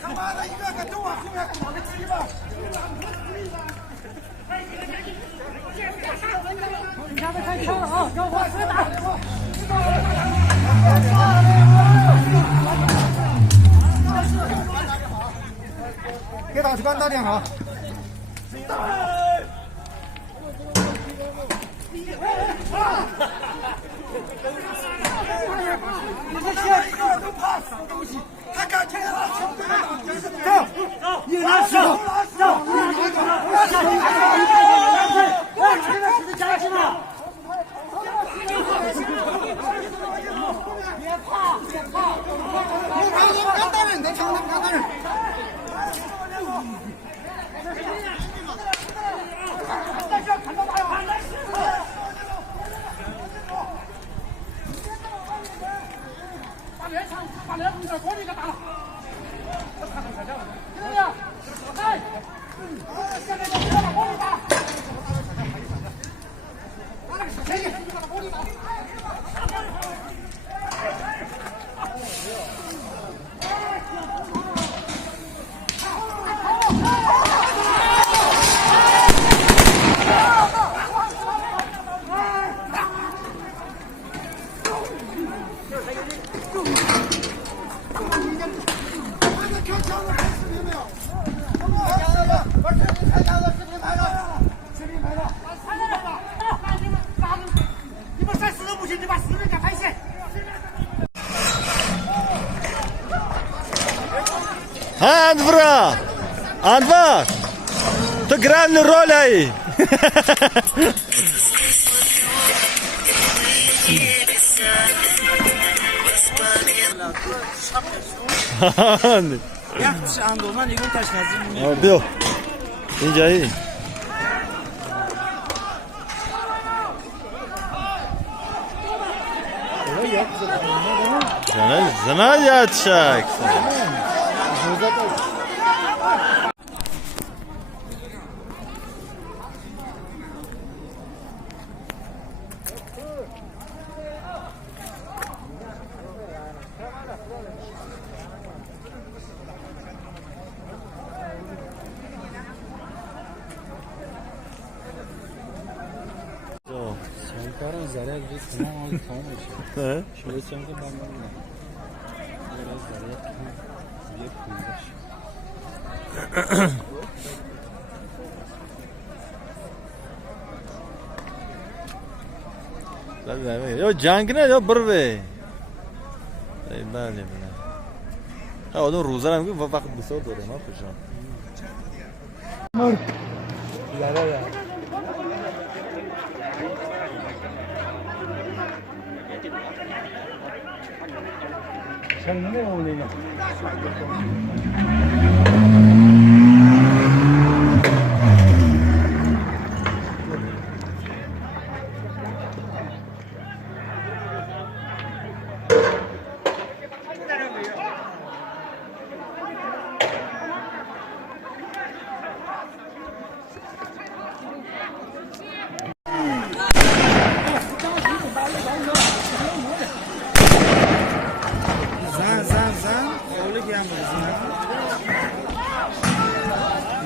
他妈的，一个个都往后面跑个鸡巴！你下面开枪了啊！交换，别打！别打，关大电好。你这些一个都怕死的东西，他敢天天拿枪对着打，真是走，你拿手，走，我现在是家去了。别怕，别怕，你看大人，你听他看大人。看到哪有？把连场，把连同志过去给打了。听到没有？哎，现在就别把玻璃打。拿那个小钳子，把玻璃打。Anvra! Anvar! To grande roll aí! Yaxşı anda olman yol taşınacağım. Abi yok. İnce iyi. Zana yatacak. Şarkıların zarar bir tamam He? Şöyle çamda ben de. Biraz zarar bir kuyruş. Yo jang ne yo bir ve. Bale. Ha odam ro'za ham ku vaqt bisor dore ma xusham. Zarar. Sen ne oluyor?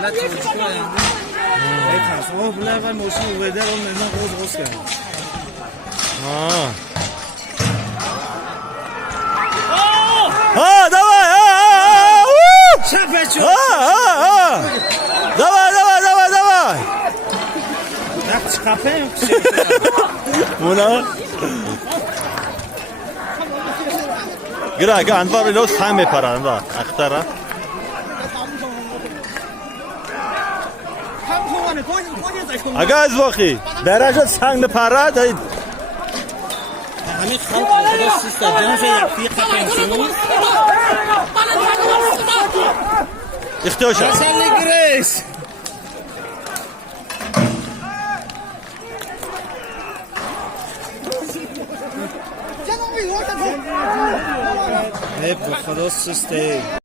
نه چوچکو آینده ایتاس او بله و موشی ویدر اون نمیدن قوز کرد Давай! شپچو Давай! نقش کپه Buna. Gira Anvar bilo sam meparan da aktara. Aga az vaqi daraja sang mepara da همین خلق خدا سیستا جانش یکی کپه شنو اختیاشا مثلا گریس相当于我这头。به خدا سسته